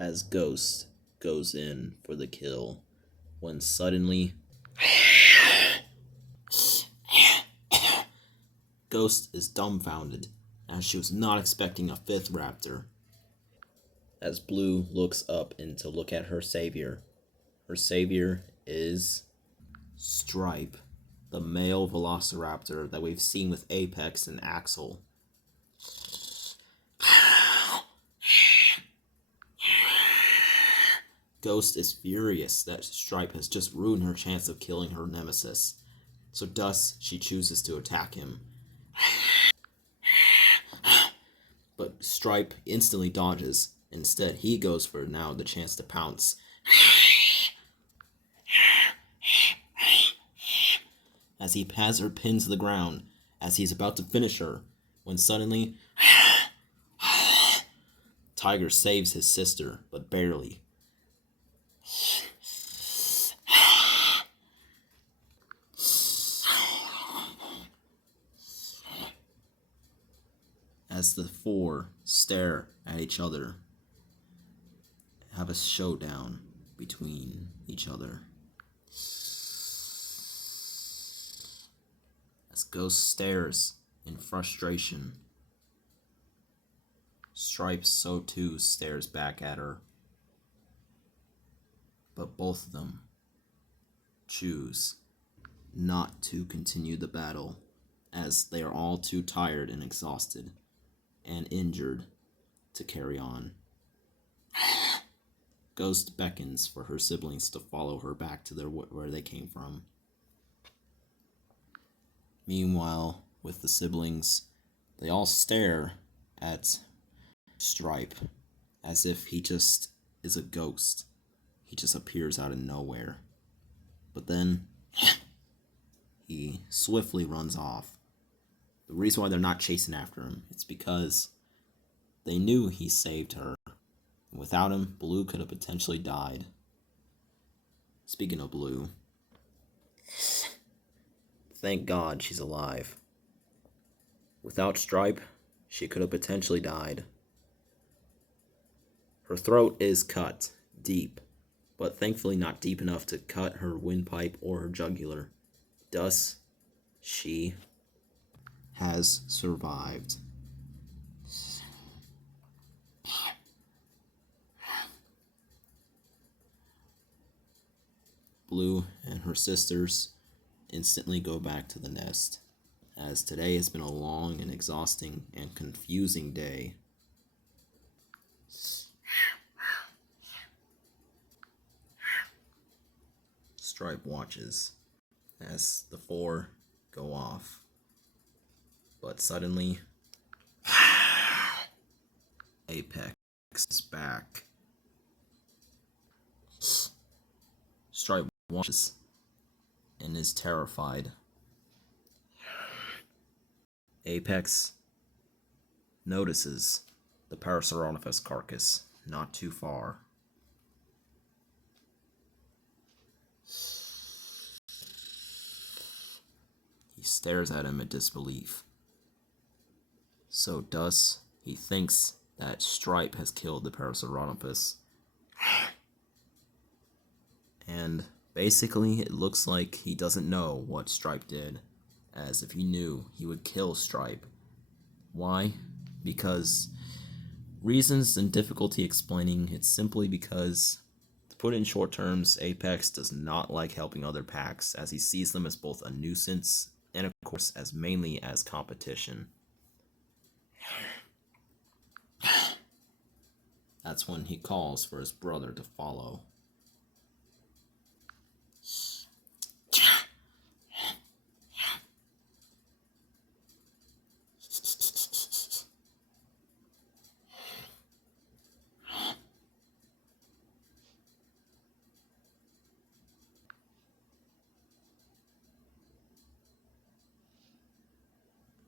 as Ghost goes in for the kill, when suddenly Ghost is dumbfounded, as she was not expecting a fifth raptor. As Blue looks up and to look at her savior is Stripe, the male velociraptor that we've seen with Apex and Axel. Ghost is furious that Stripe has just ruined her chance of killing her nemesis, so thus she chooses to attack him. But Stripe instantly dodges. Instead, he goes for now the chance to pounce. As he has her pinned to the ground, as he's about to finish her, when suddenly Tiger saves his sister, but barely. As the four stare at each other, have a showdown between each other. As Ghost stares in frustration, Stripe so too stares back at her. But both of them choose not to continue the battle, as they are all too tired and exhausted and injured to carry on. Ghost beckons for her siblings to follow her back to where they came from. Meanwhile, with the siblings, they all stare at Stripe as if he just is a ghost. He just appears out of nowhere. But then he swiftly runs off. The reason why they're not chasing after him, it's because they knew he saved her. Without him, Blue could have potentially died. Speaking of Blue, thank God she's alive. Without Stripe, she could have potentially died. Her throat is cut deep, but thankfully not deep enough to cut her windpipe or her jugular. Thus, she has survived. Blue and her sisters instantly go back to the nest, as today has been a long and exhausting and confusing day. Stripe watches as the four go off, but suddenly Apex is back. Stripe watches and is terrified. Apex notices the Parasaurolophus carcass not too far. He stares at him in disbelief. So thus, he thinks that Stripe has killed the Parasaurolophus. And basically, it looks like he doesn't know what Stripe did, as if he knew, he would kill Stripe. Why? Because reasons and difficulty explaining, it's simply because, to put it in short terms, Apex does not like helping other packs, as he sees them as both a nuisance and of course as mainly as competition. That's when he calls for his brother to follow.